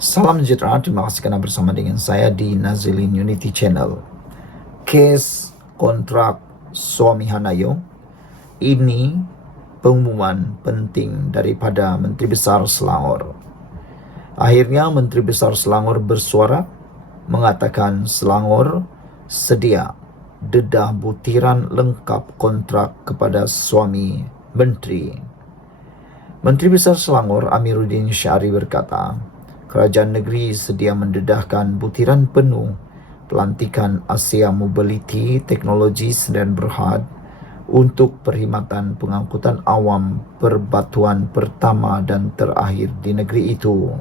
Salam sejahtera, terima kasih karena bersama dengan saya di Nazilin Unity Channel. Kes kontrak suami Hanayo, ini pengumuman penting daripada Menteri Besar Selangor. Akhirnya Menteri Besar Selangor bersuara mengatakan Selangor sedia dedah butiran lengkap kontrak kepada suami Menteri. Menteri Besar Selangor Amiruddin Syari berkata, kerajaan negeri sedia mendedahkan butiran penuh pelantikan Asia Mobility Teknologi Sdn Bhd untuk perkhidmatan pengangkutan awam perbatuan pertama dan terakhir di negeri itu.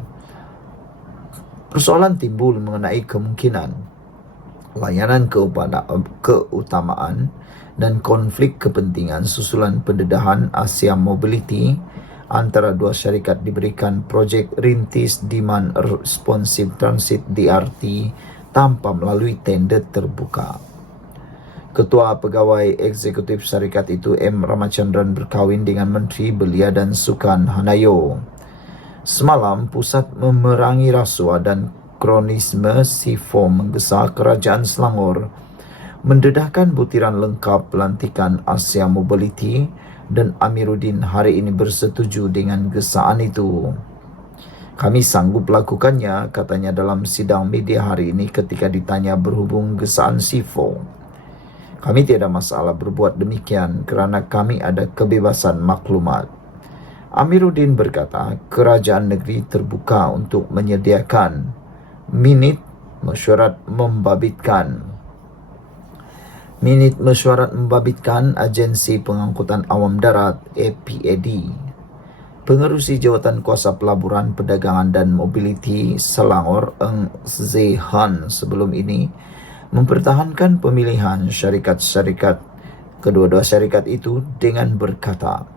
Persoalan timbul mengenai kemungkinan layanan keutamaan dan konflik kepentingan susulan pendedahan Asia Mobility antara dua syarikat diberikan projek rintis Demand Responsive Transit DRT tanpa melalui tender terbuka. Ketua Pegawai Eksekutif Syarikat itu M. Ramachandran berkahwin dengan Menteri Belia dan Sukan Hanayo. Semalam, pusat memerangi rasuah dan kronisme SIFO menggesa Kerajaan Selangor mendedahkan butiran lengkap pelantikan Asia Mobility dan Amiruddin hari ini bersetuju dengan gesaan itu. Kami sanggup lakukannya, katanya dalam sidang media hari ini ketika ditanya berhubung gesaan SIFO. Kami tiada masalah berbuat demikian kerana kami ada kebebasan maklumat. Amiruddin berkata, kerajaan negeri terbuka untuk menyediakan minit mesyuarat membabitkan Agensi Pengangkutan Awam Darat APAD. Pengerusi Jawatan Kuasa Pelaburan Perdagangan dan Mobiliti Selangor Eng Zehan sebelum ini mempertahankan pemilihan syarikat-syarikat kedua-dua syarikat itu dengan berkata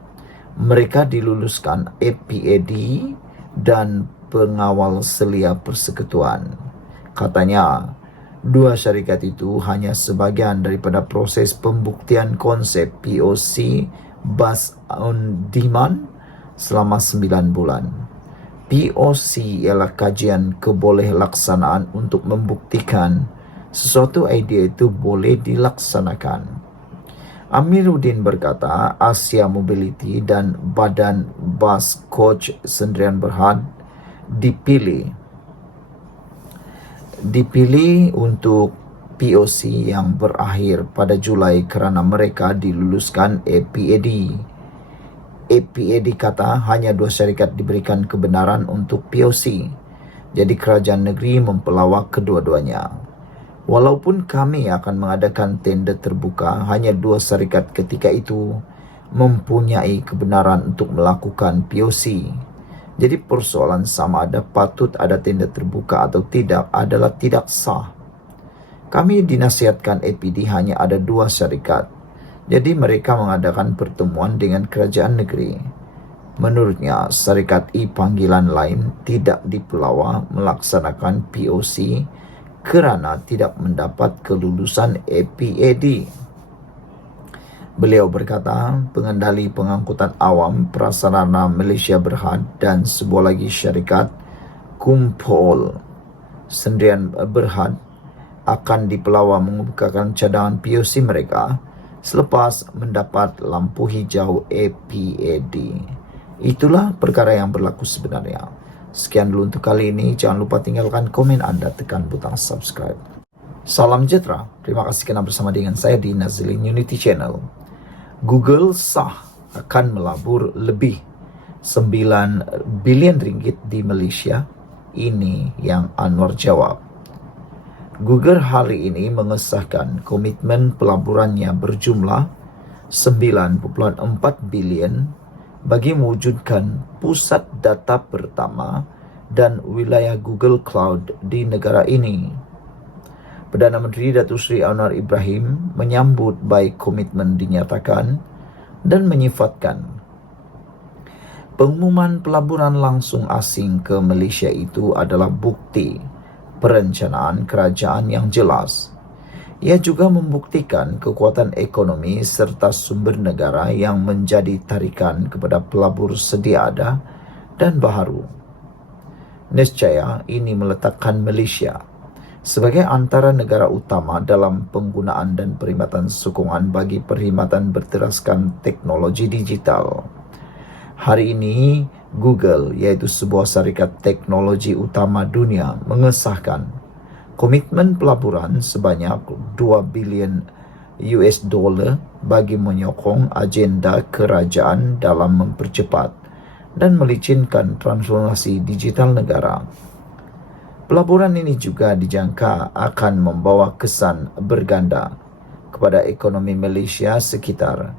mereka diluluskan APAD dan pengawal selia persekutuan. Katanya, dua syarikat itu hanya sebahagian daripada proses pembuktian konsep POC Bus on Demand selama 9 bulan. POC ialah kajian keboleh-laksanaan untuk membuktikan sesuatu idea itu boleh dilaksanakan. Amiruddin berkata Asia Mobility dan Badan Bus Coach Sdn Bhd dipilih untuk POC yang berakhir pada Julai kerana mereka diluluskan APAD. APAD kata hanya dua syarikat diberikan kebenaran untuk POC, jadi kerajaan negeri mempelawak kedua-duanya. Walaupun kami akan mengadakan tender terbuka, hanya dua syarikat ketika itu mempunyai kebenaran untuk melakukan POC. Jadi persoalan sama ada patut ada tender terbuka atau tidak adalah tidak sah. Kami dinasihatkan APD hanya ada dua syarikat. Jadi mereka mengadakan pertemuan dengan kerajaan negeri. Menurutnya, syarikat panggilan lain tidak dipelawa melaksanakan POC kerana tidak mendapat kelulusan APAD. Beliau berkata, pengendali pengangkutan awam Prasarana Malaysia Berhad dan sebuah lagi syarikat Kumpul Sdn Bhd akan dipelawa mengemukakan cadangan POC mereka selepas mendapat lampu hijau APAD. Itulah perkara yang berlaku sebenarnya. Sekian dulu untuk kali ini. Jangan lupa tinggalkan komen anda, tekan butang subscribe. Salam sejahtera. Terima kasih kerana bersama dengan saya di Nazilin Unity Channel. Google sah akan melabur lebih 9 bilion ringgit di Malaysia. Ini yang Anwar jawab. Google hari ini mengesahkan komitmen pelaburannya berjumlah 9.4 bilion bagi mewujudkan pusat data pertama dan wilayah Google Cloud di negara ini. Perdana Menteri Datuk Seri Anwar Ibrahim menyambut baik komitmen dinyatakan dan menyifatkan pengumuman pelaburan langsung asing ke Malaysia itu adalah bukti perencanaan kerajaan yang jelas. Ia juga membuktikan kekuatan ekonomi serta sumber negara yang menjadi tarikan kepada pelabur sedia ada dan baharu. Nescaya ini meletakkan Malaysia sebagai antara negara utama dalam penggunaan dan perkhidmatan sokongan bagi perkhidmatan berteraskan teknologi digital. Hari ini, Google, iaitu sebuah syarikat teknologi utama dunia, mengesahkan komitmen pelaburan sebanyak 2 bilion US dollar bagi menyokong agenda kerajaan dalam mempercepat dan melicinkan transformasi digital negara. Pelaburan ini juga dijangka akan membawa kesan berganda kepada ekonomi Malaysia sekitar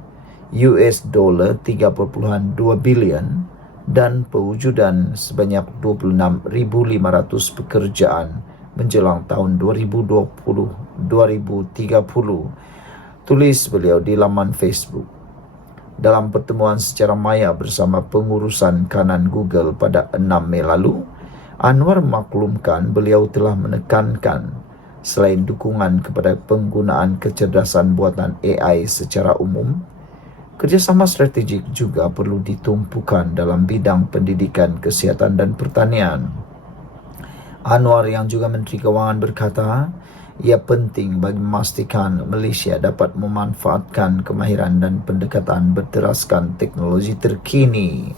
US dollar 3.2 bilion dan pewujudan sebanyak 26,500 pekerjaan menjelang tahun 2020-2030, tulis beliau di laman Facebook. Dalam pertemuan secara maya bersama pengurusan kanan Google pada 6 Mei lalu, Anwar memaklumkan beliau telah menekankan selain dukungan kepada penggunaan kecerdasan buatan AI secara umum, kerjasama strategik juga perlu ditumpukan dalam bidang pendidikan, kesihatan dan pertanian. Anwar yang juga Menteri Kewangan berkata, ia penting bagi memastikan Malaysia dapat memanfaatkan kemahiran dan pendekatan berteraskan teknologi terkini.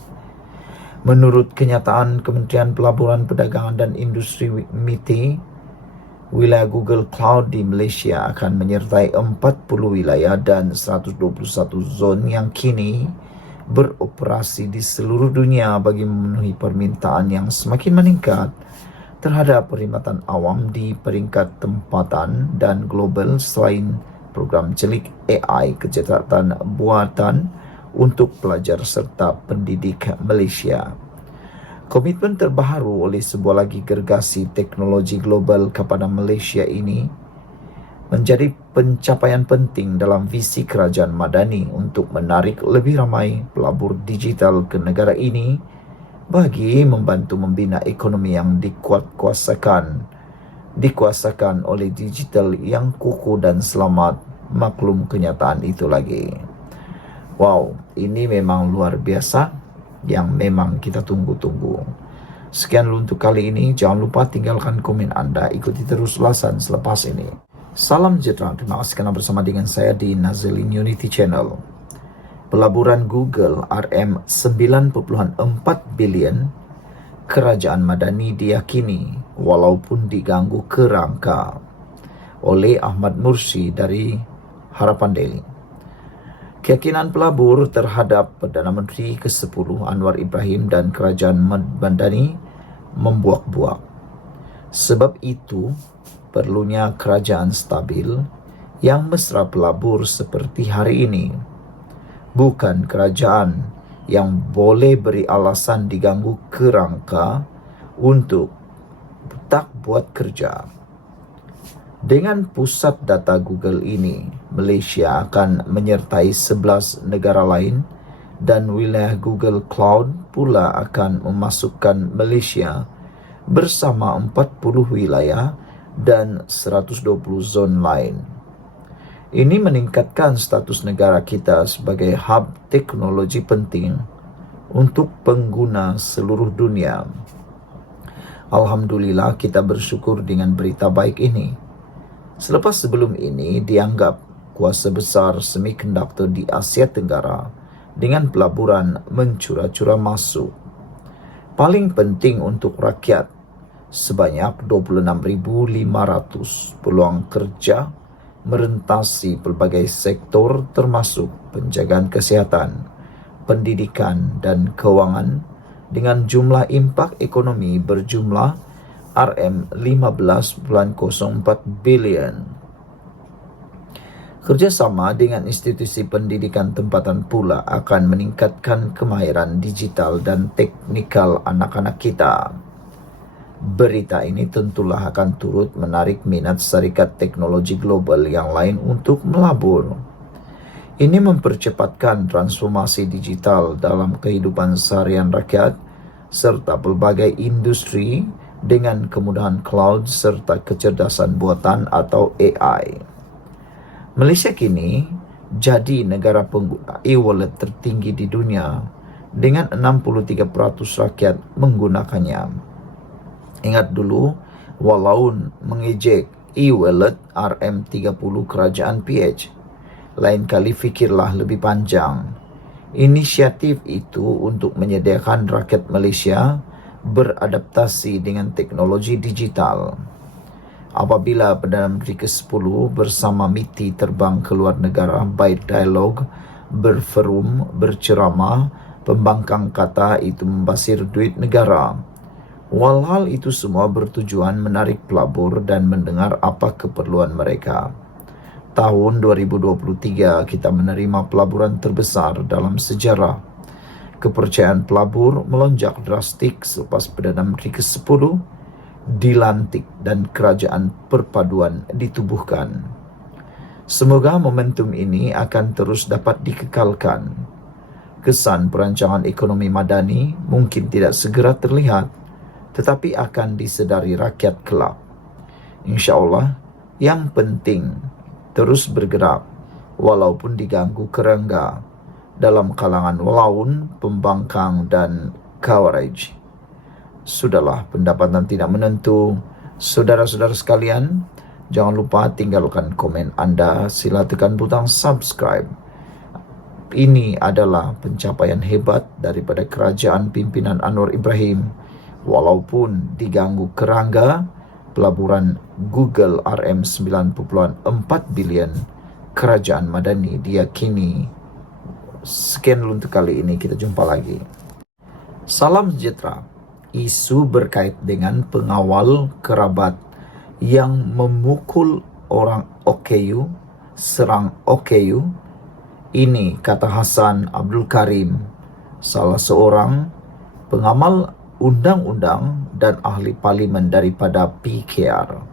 Menurut kenyataan Kementerian Pelaburan, Perdagangan dan Industri MITI, wilayah Google Cloud di Malaysia akan menyertai 40 wilayah dan 121 zon yang kini beroperasi di seluruh dunia bagi memenuhi permintaan yang semakin meningkat terhadap perkhidmatan awam di peringkat tempatan dan global selain program celik AI kecerdasan buatan untuk pelajar serta pendidik Malaysia. Komitmen terbaru oleh sebuah lagi gergasi teknologi global kepada Malaysia ini menjadi pencapaian penting dalam visi Kerajaan Madani untuk menarik lebih ramai pelabur digital ke negara ini bagi membantu membina ekonomi yang dikuasakan oleh digital yang kukuh dan selamat. Maklum kenyataan itu lagi. Wow, ini memang luar biasa yang memang kita tunggu-tunggu. Sekian dulu untuk kali ini. Jangan lupa tinggalkan komen anda. Ikuti terus ulasan selepas ini. Salam sejahtera. Terima kasih kerana bersama dengan saya di Nazilin Unity Channel. Pelaburan Google RM9.4 bilion Kerajaan Madani diyakini walaupun diganggu kerangka oleh Ahmad Mursi dari Harapan Daily. Keyakinan pelabur terhadap Perdana Menteri ke-10 Anwar Ibrahim dan Kerajaan Madani membuak-buak. Sebab itu, perlunya kerajaan stabil yang mesra pelabur seperti hari ini. Bukan kerajaan yang boleh beri alasan diganggu kerangka untuk tak buat kerja. Dengan pusat data Google ini, Malaysia akan menyertai 11 negara lain dan wilayah Google Cloud pula akan memasukkan Malaysia bersama 40 wilayah dan 120 zon lain. Ini meningkatkan status negara kita sebagai hub teknologi penting untuk pengguna seluruh dunia. Alhamdulillah, kita bersyukur dengan berita baik ini. Selepas sebelum ini dianggap kuasa besar semikonduktor di Asia Tenggara dengan pelaburan mencura-cura masuk. Paling penting untuk rakyat, sebanyak 26,500 peluang kerja merentasi pelbagai sektor termasuk penjagaan kesihatan, pendidikan dan kewangan dengan jumlah impak ekonomi berjumlah RM15.04 bilion. Kerjasama dengan institusi pendidikan tempatan pula akan meningkatkan kemahiran digital dan teknikal anak-anak kita. Berita ini tentulah akan turut menarik minat syarikat teknologi global yang lain untuk melabur. Ini mempercepatkan transformasi digital dalam kehidupan seharian rakyat serta pelbagai industri dengan kemudahan cloud serta kecerdasan buatan atau AI. Malaysia kini jadi negara pengguna e-wallet tertinggi di dunia dengan 63% rakyat menggunakannya. Ingat dulu, Walaun mengejek e-wallet RM30 Kerajaan PH. Lain kali fikirlah lebih panjang. Inisiatif itu untuk menyediakan rakyat Malaysia beradaptasi dengan teknologi digital. Apabila Perdana Menteri ke-10 bersama MITI terbang ke luar negara, baik dialog, berforum, berceramah, pembangkang kata itu membasir duit negara. Walhal itu semua bertujuan menarik pelabur dan mendengar apa keperluan mereka. Tahun 2023 kita menerima pelaburan terbesar dalam sejarah. Kepercayaan pelabur melonjak drastik selepas Perdana Menteri ke-10 dilantik dan kerajaan perpaduan ditubuhkan. Semoga momentum ini akan terus dapat dikekalkan. Kesan perancangan ekonomi madani mungkin tidak segera terlihat, tetapi akan disedari rakyat kelak. InsyaAllah, yang penting terus bergerak walaupun diganggu kerengga dalam kalangan walaun, pembangkang dan Khawarij. Sudahlah, pendapatan tidak menentu. Saudara-saudara sekalian, jangan lupa tinggalkan komen Anda, sila tekan butang subscribe. Ini adalah pencapaian hebat daripada kerajaan pimpinan Anwar Ibrahim. Walaupun diganggu kerangga, pelaburan Google RM9.4 bilion kerajaan madani diyakini. Sekian dulu untuk kali ini, kita jumpa lagi. Salam sejahtera. Isu berkait dengan pengawal kerabat yang memukul orang OKU, serang OKU. Ini kata Hassan Abdul Karim, salah seorang pengamal undang-undang dan ahli parlimen daripada PKR.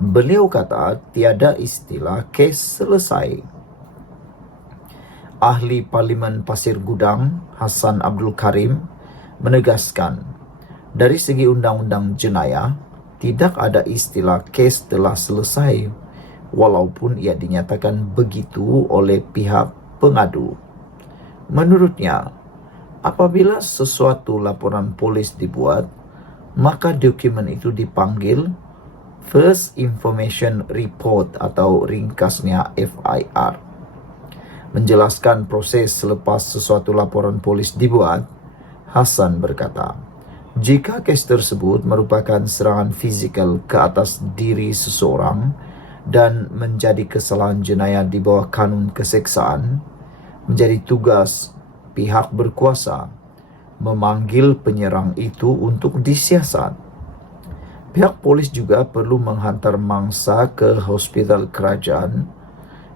Beliau kata tiada istilah kes selesai. Ahli Parlimen Pasir Gudang Hassan Abdul Karim menegaskan, dari segi undang-undang jenayah tidak ada istilah kes telah selesai, walaupun ia dinyatakan begitu oleh pihak pengadu. Menurutnya, apabila sesuatu laporan polis dibuat, maka dokumen itu dipanggil First Information Report atau ringkasnya FIR. Menjelaskan proses selepas sesuatu laporan polis dibuat, Hassan berkata, jika kes tersebut merupakan serangan fizikal ke atas diri seseorang dan menjadi kesalahan jenayah di bawah kanun keseksaan, menjadi tugas pihak berkuasa memanggil penyerang itu untuk disiasat. Pihak polis juga perlu menghantar mangsa ke hospital kerajaan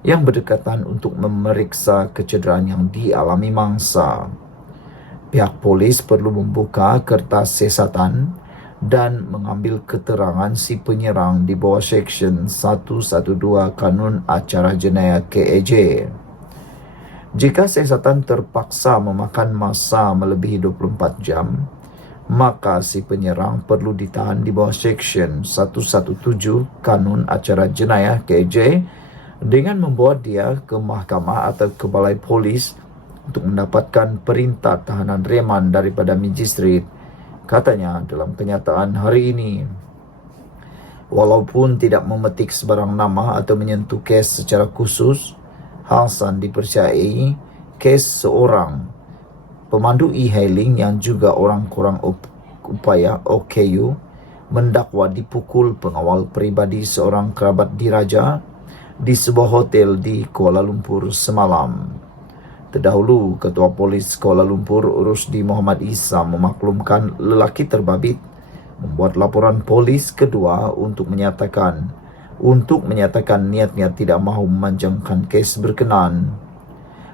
yang berdekatan untuk memeriksa kecederaan yang dialami mangsa. Pihak polis perlu membuka kertas siasatan dan mengambil keterangan si penyerang di bawah Seksyen 112 Kanun Acara Jenayah KAJ. Jika siasatan terpaksa memakan masa melebihi 24 jam, maka si penyerang perlu ditahan di bawah Seksyen 117 Kanun Acara Jenayah KAJ dengan membawa dia ke mahkamah atau ke balai polis untuk mendapatkan perintah tahanan reman daripada Magistrate, katanya dalam kenyataan hari ini. Walaupun tidak memetik sebarang nama atau menyentuh kes secara khusus, Hassan dipercayai kes seorang pemandu e-hailing yang juga orang kurang upaya OKU mendakwa dipukul pengawal peribadi seorang kerabat diraja di sebuah hotel di Kuala Lumpur semalam. Terdahulu, Ketua Polis Kuala Lumpur Rusdi Muhammad Isa memaklumkan lelaki terbabit membuat laporan polis kedua untuk menyatakan niatnya tidak mahu memanjangkan kes berkenaan.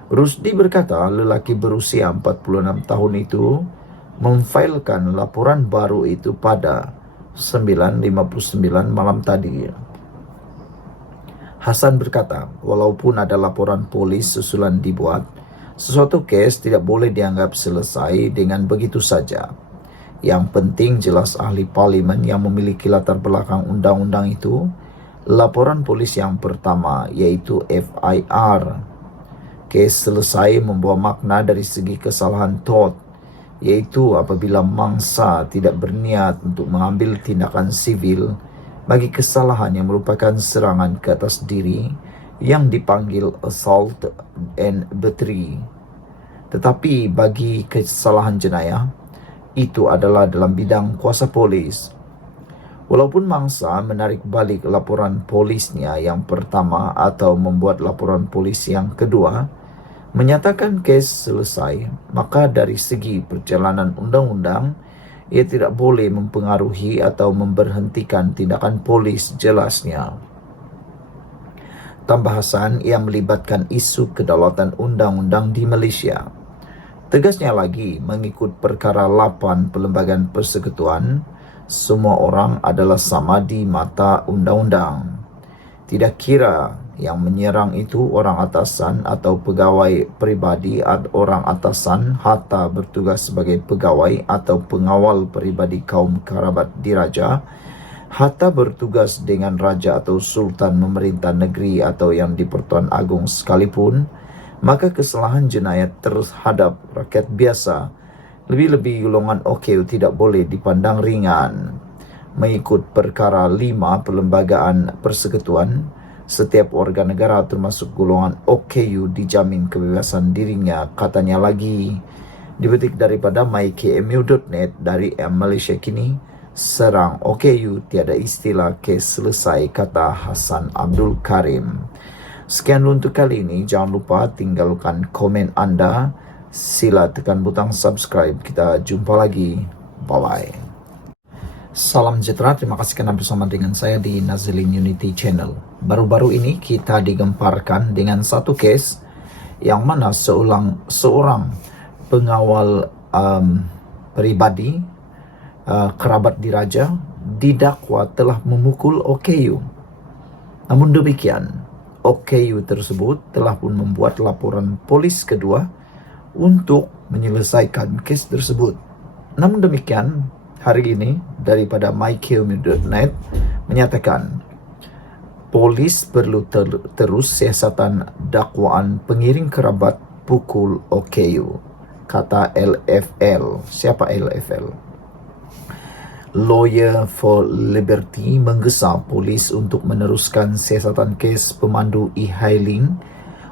Rusdi berkata lelaki berusia 46 tahun itu memfailkan laporan baru itu pada 9.59 malam tadi. Hassan berkata, walaupun ada laporan polis susulan dibuat, sesuatu kes tidak boleh dianggap selesai dengan begitu saja. Yang penting jelas ahli parlimen yang memiliki latar belakang undang-undang itu, laporan polis yang pertama yaitu FIR. Kes selesai membawa makna dari segi kesalahan TOT. yaitu apabila mangsa tidak berniat untuk mengambil tindakan sivil bagi kesalahan yang merupakan serangan ke atas diri yang dipanggil assault and battery. Tetapi bagi kesalahan jenayah, itu adalah dalam bidang kuasa polis. Walaupun mangsa menarik balik laporan polisnya yang pertama atau membuat laporan polis yang kedua, menyatakan kes selesai, maka dari segi perjalanan undang-undang, ia tidak boleh mempengaruhi atau memberhentikan tindakan polis jelasnya. Tambahan yang melibatkan isu kedaulatan undang-undang di Malaysia. Tegasnya lagi, mengikut perkara 8 Perlembagaan Persekutuan, semua orang adalah sama di mata undang-undang. Tidak kira yang menyerang itu orang atasan atau pegawai peribadi atau orang atasan hatta bertugas sebagai pegawai atau pengawal peribadi kaum kerabat diraja, hatta bertugas dengan raja atau sultan memerintah negeri atau yang di Pertuan Agong sekalipun, maka kesalahan jenayah terhadap rakyat biasa, lebih-lebih golongan OKU, tidak boleh dipandang ringan. Mengikut perkara 5 Perlembagaan Persekutuan, setiap warga negara termasuk golongan OKU dijamin kebebasan dirinya. Katanya lagi, dipetik daripada mykmu.net dari Malaysia Kini, serang OKU tiada istilah kes selesai, kata Hassan Abdul Karim. Sekian untuk kali ini, jangan lupa tinggalkan komen anda, sila tekan butang subscribe, kita jumpa lagi, bye-bye. Salam sejahtera, terima kasih karena bersama dengan saya di Nazilin Unity Channel. Baru-baru ini kita digemparkan dengan satu kes yang mana seorang pengawal peribadi kerabat diraja didakwa telah memukul OKU. Namun demikian, OKU tersebut telah pun membuat laporan polis kedua untuk menyelesaikan kes tersebut. Namun demikian, hari ini daripada mykmu.net menyatakan polis perlu terus siasatan dakwaan pengiring kerabat pukul OKU, kata LFL. Siapa LFL? Lawyer for Liberty menggesa polis untuk meneruskan siasatan kes pemandu e-hailing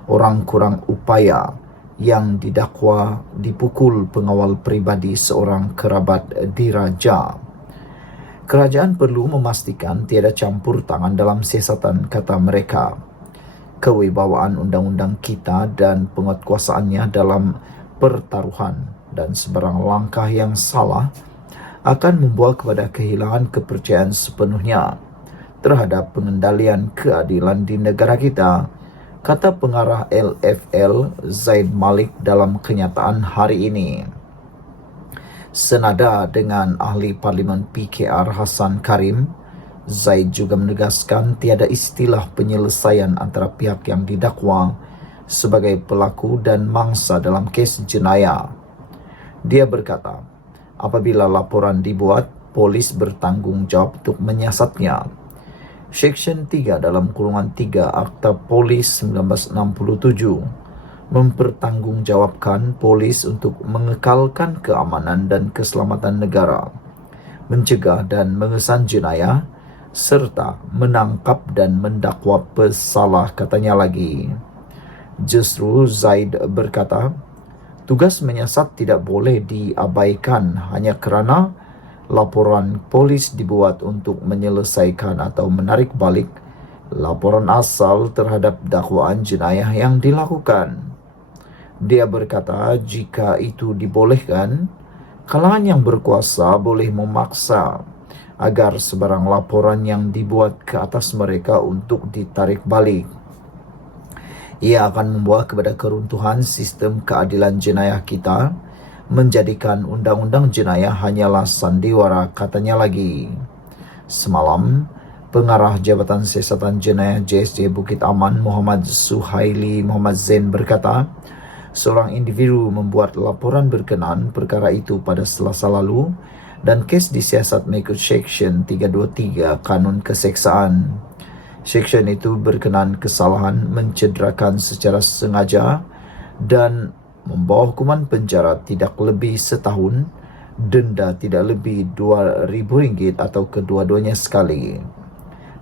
orang kurang upaya yang didakwa dipukul pengawal peribadi seorang kerabat diraja. Kerajaan perlu memastikan tiada campur tangan dalam siasatan, kata mereka. Kewibawaan undang-undang kita dan penguatkuasaannya dalam pertaruhan dan sebarang langkah yang salah akan membawa kepada kehilangan kepercayaan sepenuhnya terhadap pengendalian keadilan di negara kita, kata pengarah LFL Zaid Malik dalam kenyataan hari ini. Senada dengan ahli Parlimen PKR Hassan Karim, Zaid juga menegaskan tiada istilah penyelesaian antara pihak yang didakwa sebagai pelaku dan mangsa dalam kes jenayah. Dia berkata, apabila laporan dibuat, polis bertanggung jawab untuk menyiasatnya. Seksyen 3 dalam kurungan 3 Akta Polis 1967 mempertanggungjawabkan polis untuk mengekalkan keamanan dan keselamatan negara, mencegah dan mengesan jenayah, serta menangkap dan mendakwa pesalah, katanya lagi. Justru Zaid berkata, tugas menyiasat tidak boleh diabaikan hanya kerana laporan polis dibuat untuk menyelesaikan atau menarik balik laporan asal terhadap dakwaan jenayah yang dilakukan. Dia berkata, jika itu dibolehkan, kalangan yang berkuasa boleh memaksa agar sebarang laporan yang dibuat ke atas mereka untuk ditarik balik. Ia akan membawa kepada keruntuhan sistem keadilan jenayah kita, menjadikan undang-undang jenayah hanyalah sandiwara, katanya lagi. Semalam, pengarah Jabatan Siasatan Jenayah JSJ Bukit Aman Muhammad Suhaili Muhammad Zain berkata, seorang individu membuat laporan berkenaan perkara itu pada Selasa lalu dan kes disiasat mengikut Seksyen 323 Kanun Keseksaan. Seksyen itu berkenaan kesalahan mencederakan secara sengaja dan membawa hukuman penjara tidak lebih setahun, denda tidak lebih RM2.000 atau kedua-duanya sekali.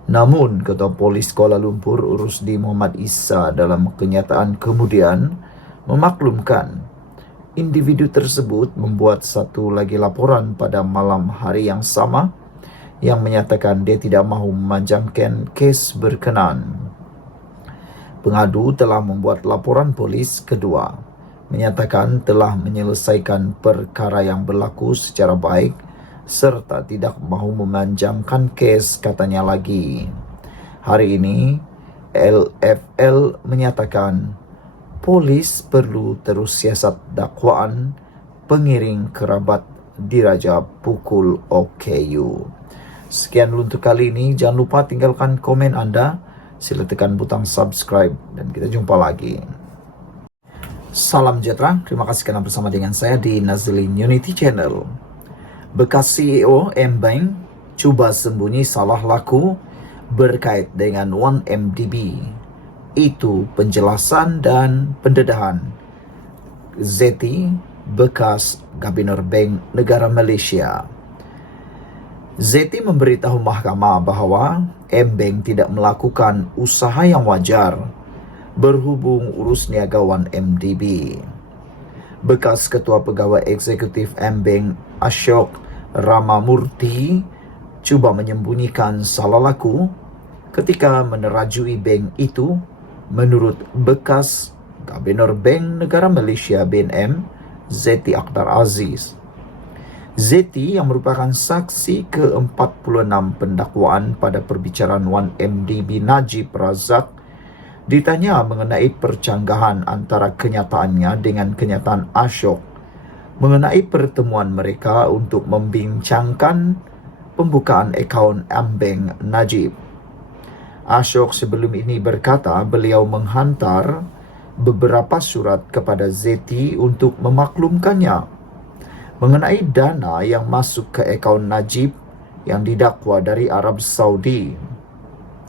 Namun, Ketua Polis Kuala Lumpur Rusdi Muhammad Isa dalam kenyataan kemudian memaklumkan individu tersebut membuat satu lagi laporan pada malam hari yang sama yang menyatakan dia tidak mahu memanjangkan kes berkenaan. Pengadu telah membuat laporan polis kedua, menyatakan telah menyelesaikan perkara yang berlaku secara baik serta tidak mahu memanjangkan kes, katanya lagi. Hari ini, LFL menyatakan polis perlu terus siasat dakwaan pengiring kerabat diraja pukul OKU. Sekian untuk kali ini. Jangan lupa tinggalkan komen Anda. Sila tekan butang subscribe dan kita jumpa lagi. Salam sejahtera. Terima kasih karena bersama dengan saya di Nazlin Unity Channel. Bekas CEO M-Bank cuba sembunyi salah laku berkait dengan 1MDB. Itu penjelasan dan pendedahan Zeti, bekas Gubernur Bank Negara Malaysia. Zeti memberitahu mahkamah bahawa M-Bank tidak melakukan usaha yang wajar berhubung urus niaga 1MDB. Bekas Ketua Pegawai Eksekutif M-Bank Ashok Ramamurthy cuba menyembunyikan salah laku ketika menerajui bank itu, menurut bekas Gubernur Bank Negara Malaysia BNM Zeti Akhtar Aziz. Zeti yang merupakan saksi ke-46 pendakwaan pada perbicaraan 1MDB Najib Razak ditanya mengenai percanggahan antara kenyataannya dengan kenyataan Ashok mengenai pertemuan mereka untuk membincangkan pembukaan akaun M-Bank Najib. Ashok sebelum ini berkata beliau menghantar beberapa surat kepada Zeti untuk memaklumkannya mengenai dana yang masuk ke akaun Najib yang didakwa dari Arab Saudi.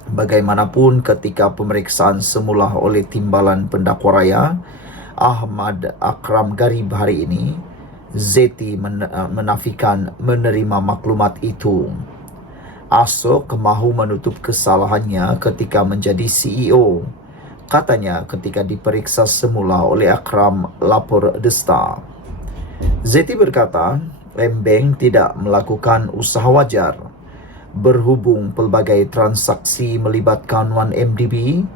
Bagaimanapun, ketika pemeriksaan semula oleh Timbalan Pendakwa Raya Ahmad Akram Garib hari ini, Zeti menafikan menerima maklumat itu. Ashok mahu menutup kesalahannya ketika menjadi CEO. Katanya ketika diperiksa semula oleh Akram lapor The Star. Zeti berkata, M-Bank tidak melakukan usaha wajar berhubung pelbagai transaksi melibatkan 1MDB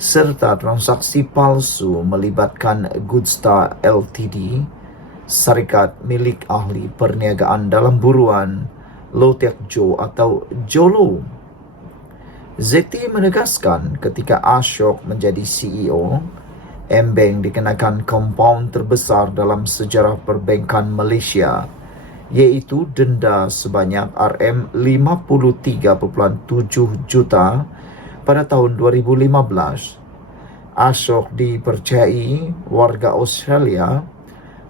serta transaksi palsu melibatkan Goodstar Ltd, syarikat milik ahli perniagaan dalam buruan Low Tech Joe atau Jolo. Zeti menegaskan ketika Ashok menjadi CEO, M-Bank dikenakan kompaun terbesar dalam sejarah perbankan Malaysia, iaitu denda sebanyak RM53.7 juta pada tahun 2015. Ashok dipercayai warga Australia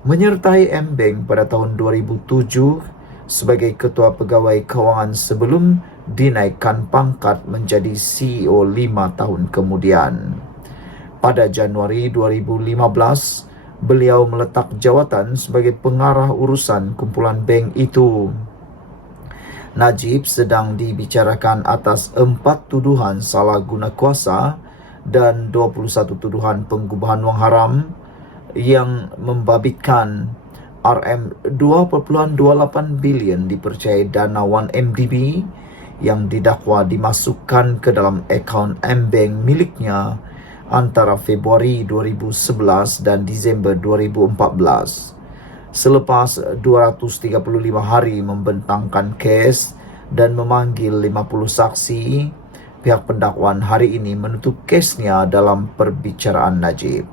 menyertai M-Bank pada tahun 2007 sebagai Ketua Pegawai Kewangan sebelum dinaikkan pangkat menjadi CEO 5 tahun kemudian. Pada Januari 2015, beliau meletak jawatan sebagai pengarah urusan kumpulan bank itu. Najib sedang dibicarakan atas 4 tuduhan salah guna kuasa dan 21 tuduhan pengubahan wang haram yang membabitkan RM2.28 bilion dipercayai dana 1MDB yang didakwa dimasukkan ke dalam akaun M-Bank miliknya antara Februari 2011 dan Disember 2014. Selepas 235 hari membentangkan kes dan memanggil 50 saksi, pihak pendakwaan hari ini menutup kesnya dalam perbicaraan Najib.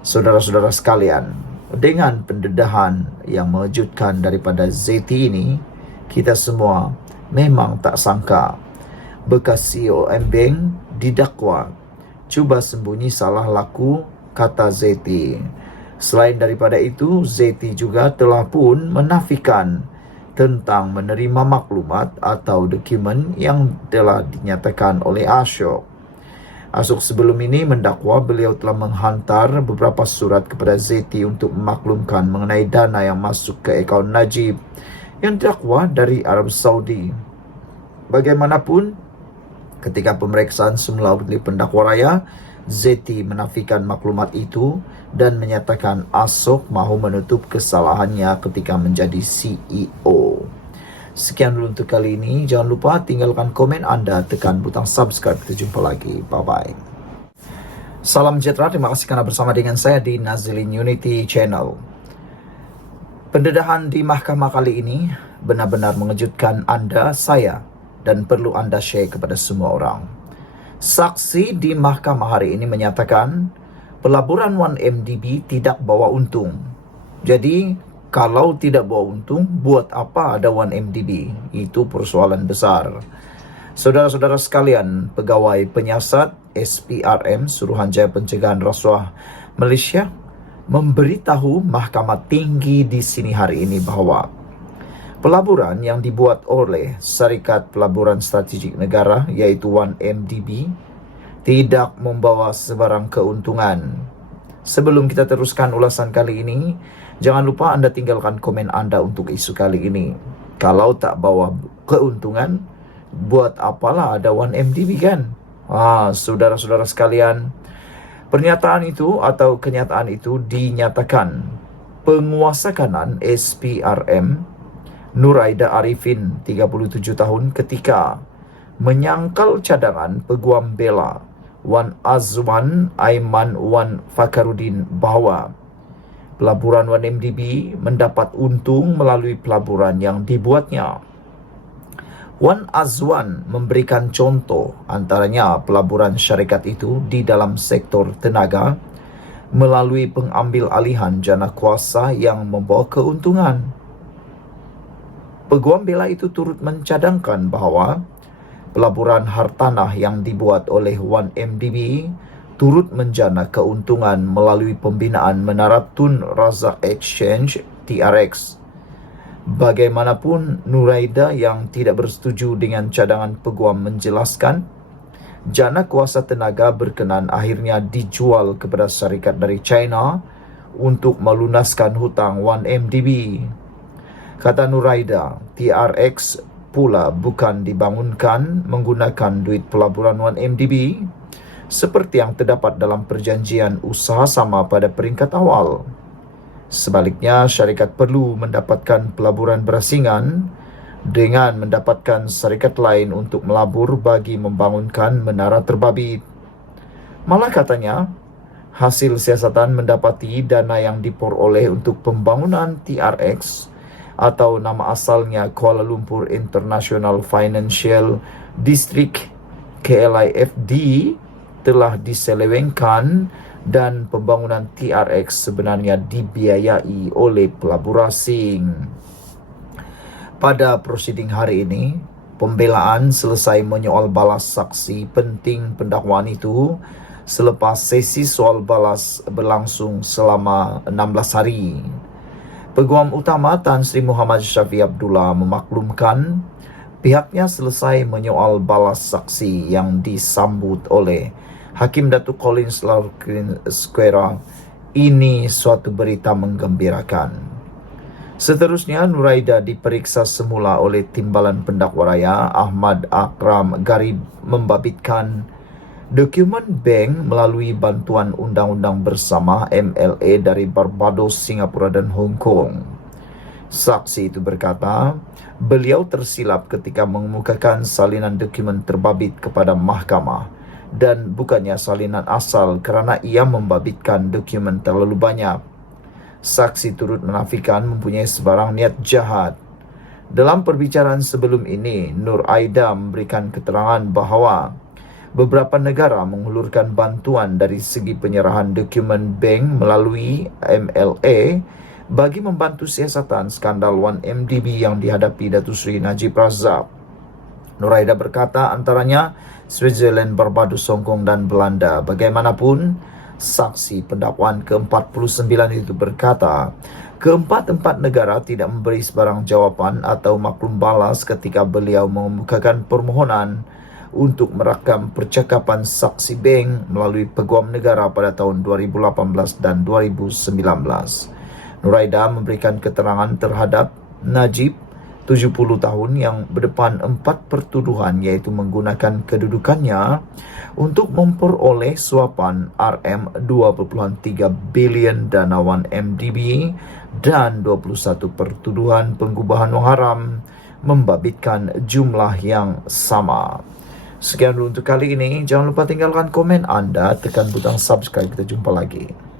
Saudara-saudara sekalian, dengan pendedahan yang mengejutkan daripada Zeti ini, kita semua memang tak sangka bekas CEO M-Bank didakwa cuba sembunyi salah laku, kata Zeti. Selain daripada itu, Zeti juga telah pun menafikan tentang menerima maklumat atau dokumen yang telah dinyatakan oleh Ashok. Asok sebelum ini mendakwa beliau telah menghantar beberapa surat kepada Zeti untuk memaklumkan mengenai dana yang masuk ke akaun Najib yang didakwa dari Arab Saudi. Bagaimanapun, ketika pemeriksaan semula oleh pendakwa raya, Zeti menafikan maklumat itu dan menyatakan Asok mahu menutup kesalahannya ketika menjadi CEO. Sekian dulu untuk kali ini. Jangan lupa tinggalkan komen anda, tekan butang subscribe. Kita jumpa lagi. Bye-bye. Salam sejahtera. Terima kasih karena bersama dengan saya di Nazilin Unity Channel. Pendedahan di mahkamah kali ini benar-benar mengejutkan anda, saya, dan perlu anda share kepada semua orang. Saksi di mahkamah hari ini menyatakan pelaburan 1MDB tidak bawa untung. Jadi, kalau tidak bawa untung, buat apa ada 1MDB? Itu persoalan besar. Saudara-saudara sekalian, pegawai penyiasat SPRM, Suruhanjaya Pencegahan Rasuah Malaysia, memberitahu Mahkamah Tinggi di sini hari ini bahawa pelaburan yang dibuat oleh Syarikat Pelaburan Strategik Negara, iaitu 1MDB, tidak membawa sebarang keuntungan. Sebelum kita teruskan ulasan kali ini, jangan lupa anda tinggalkan komen anda untuk isu kali ini. Kalau tak bawa keuntungan, buat apalah ada 1MDB kan? Saudara-saudara sekalian, pernyataan itu atau kenyataan itu dinyatakan penguasa kanan SPRM Nuraida Arifin, 37 tahun, ketika menyangkal cadangan Peguam Bela Wan Azwan Aiman Wan Fakarudin bahawa pelaburan 1MDB mendapat untung melalui pelaburan yang dibuatnya. Wan Azwan memberikan contoh antaranya pelaburan syarikat itu di dalam sektor tenaga melalui pengambil alihan jana kuasa yang membawa keuntungan. Peguam Bela itu turut mencadangkan bahawa pelaburan hartanah yang dibuat oleh 1MDB turut menjana keuntungan melalui pembinaan Menara Tun Razak Exchange TRX. Bagaimanapun, Nuraida yang tidak bersetuju dengan cadangan peguam menjelaskan, jana kuasa tenaga berkenan akhirnya dijual kepada syarikat dari China untuk melunaskan hutang 1MDB. Kata Nuraida, TRX pula bukan dibangunkan menggunakan duit pelaburan 1MDB seperti yang terdapat dalam perjanjian usaha sama pada peringkat awal. Sebaliknya, syarikat perlu mendapatkan pelaburan berasingan dengan mendapatkan syarikat lain untuk melabur bagi membangunkan menara terbabit. Malah katanya, hasil siasatan mendapati dana yang diperoleh untuk pembangunan TRX atau nama asalnya Kuala Lumpur International Financial District KLIFD telah diselewengkan dan pembangunan TRX sebenarnya dibiayai oleh pelabur asing. Pada prosiding hari ini, pembelaan selesai menyoal balas saksi penting pendakwaan itu selepas sesi soal balas berlangsung selama 16 hari. Peguam utama Tan Sri Muhammad Syafiee Abdullah memaklumkan pihaknya selesai menyoal balas saksi yang disambut oleh Hakim Datuk Collins Larkin Square. Ini suatu berita menggembirakan. Seterusnya, Nuraida diperiksa semula oleh Timbalan Pendakwa Raya Ahmad Akram Garib membabitkan dokumen bank melalui bantuan undang-undang bersama MLA dari Barbados, Singapura dan Hong Kong. Saksi itu berkata, beliau tersilap ketika mengemukakan salinan dokumen terbabit kepada mahkamah dan bukannya salinan asal kerana ia membabitkan dokumen terlalu banyak. Saksi turut menafikan mempunyai sebarang niat jahat. Dalam perbicaraan sebelum ini, Nur Aida memberikan keterangan bahawa beberapa negara menghulurkan bantuan dari segi penyerahan dokumen bank melalui MLA bagi membantu siasatan skandal 1MDB yang dihadapi Datuk Seri Najib Razak. Nuraida berkata antaranya Switzerland, Barbados, Hong Kong dan Belanda. Bagaimanapun, saksi pendakwaan ke-49 itu berkata, keempat-empat negara tidak memberi sebarang jawapan atau maklum balas ketika beliau mengemukakan permohonan untuk merakam percakapan saksi bank melalui Peguam Negara pada tahun 2018 dan 2019. Nuraida memberikan keterangan terhadap Najib, 70 tahun, yang berdepan 4 pertuduhan, iaitu menggunakan kedudukannya untuk memperoleh suapan RM2.3 bilion dana 1MDB dan 21 pertuduhan pengubahan wang haram membabitkan jumlah yang sama. Sekian dulu untuk kali ini. Jangan lupa tinggalkan komen anda, tekan butang subscribe. Kita jumpa lagi.